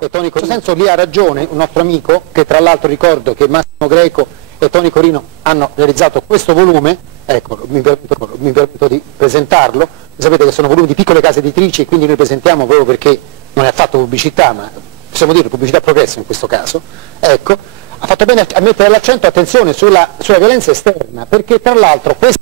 e Toni Corino. In questo senso lì ha ragione un nostro amico, che tra l'altro ricordo che Massimo Greco e Toni Corino hanno realizzato questo volume, ecco, mi permetto di presentarlo. Sapete che sono volumi di piccole case editrici e quindi noi presentiamo proprio perché non è affatto pubblicità, ma possiamo dire pubblicità progresso in questo caso. Ecco, ha fatto bene a mettere l'accento, attenzione, sulla violenza esterna, perché tra l'altro questa...